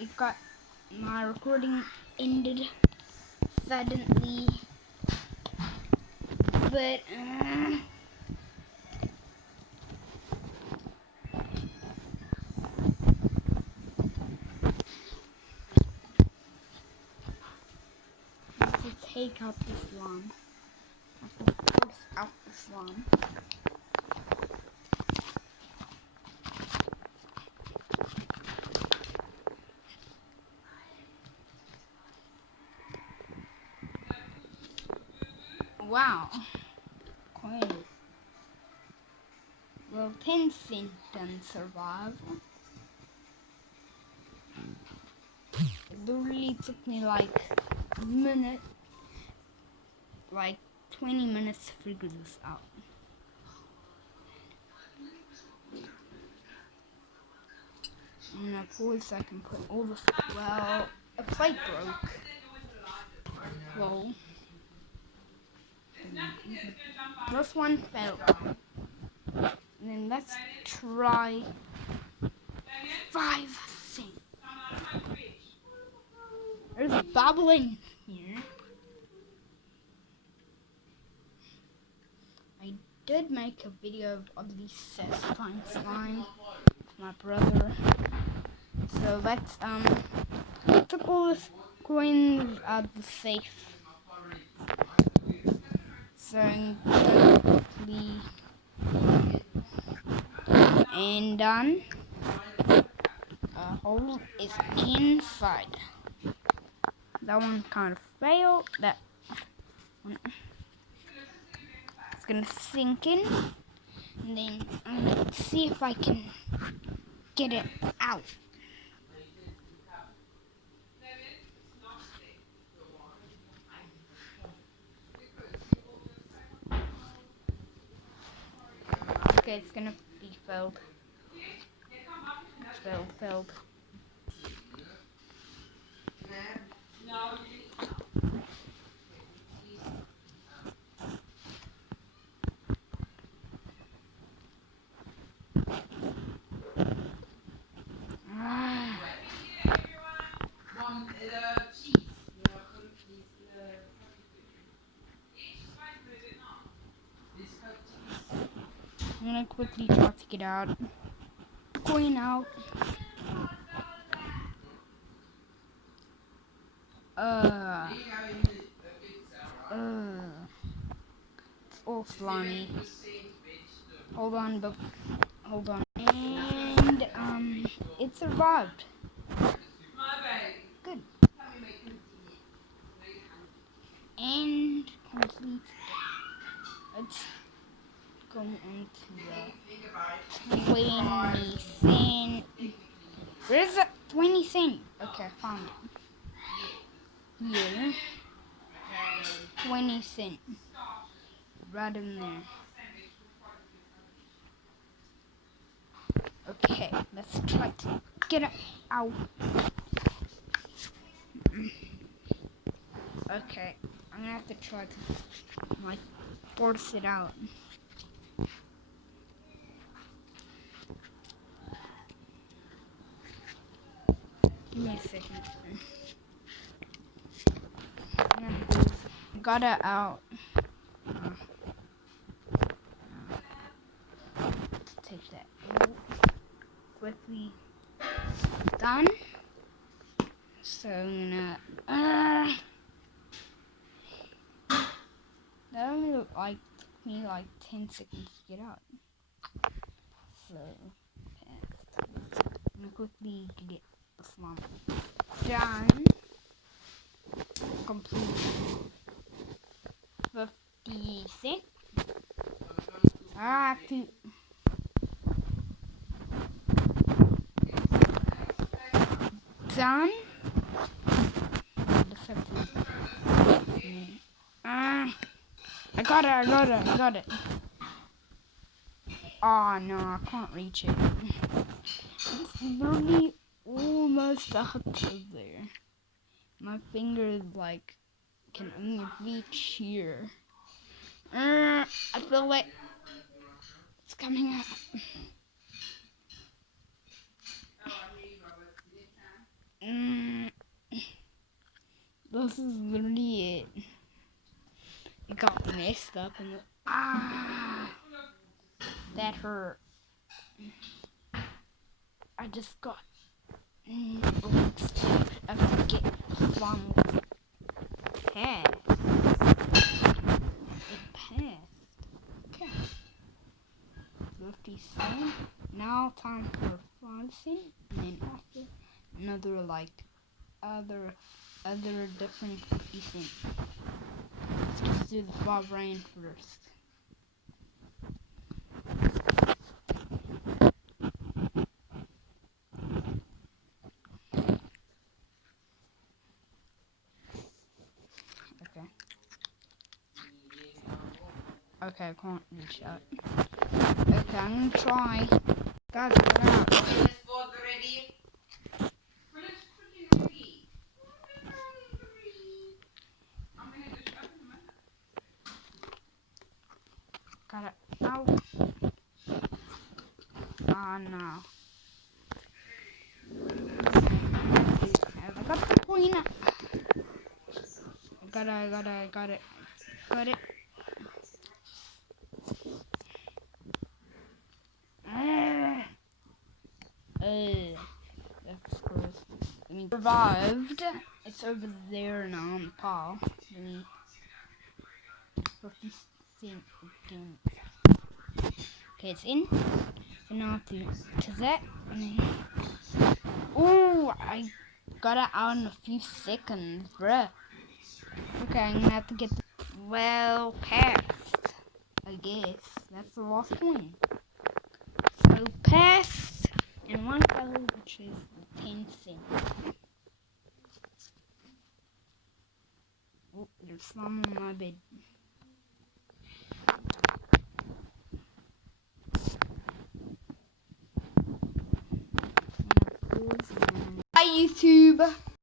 it got my recording ended suddenly, but to take out the slime. I have to force out the slime. Wow. Coin. Well, 10 cent didn't survive. It literally took me like a minute, like 20 minutes to figure this out. And of course I can put all the, well, a plate broke. Well, this one fell. And then let's try 5 cents. There's a bubbling here. I did make a video of the satisfying slime, my brother. So let's took all the coins out of the safe. So quickly and done. A hole is inside. That one kind of failed. That one, it's gonna sink in, and then I'm gonna see if I can get it out. Okay, it's gonna be failed. Failed. I'm gonna quickly try to get out. Going out. It's all slimy. Hold on. And it survived. Good. And complete. Let's go on to the 20 cent. Where's the 20 cent? Okay, I found it. Here. 20 cent. Right in there. Okay, let's try to get it out. Okay, I'm gonna have to try to like force it out. Give me a second. Got it out. Let's take that out quickly. Done. So I'm gonna that only took me like 10 seconds to get out. So I'm gonna quickly get the slump done. Complete 50 cents. I have to done. I got it. Oh no, I can't reach it. It's literally almost up to there. My finger like can only reach here. I feel like it's coming out. this is literally it. It got messed up and that hurt. I just got I forget one pass. It passed. Okay. 50 cents. Now time for 5 cents. And then after another other different 50 cents. Let's just do the 5 rand first. Okay, I can't reach out. Okay, I'm gonna try. Guys, get out. Got it out. Oh no. I got the point. Got it. That's gross. I mean, survived. It's over there now on the pile. Let me 50 cent again. Okay, it's in. So now to that. Oh, I got it out in a few seconds, bruh. Okay, I'm gonna have to get the well passed. I guess that's the last one. So passed and one fell, which is 10 cents. Oh, there's some on my bed. Bye YouTube.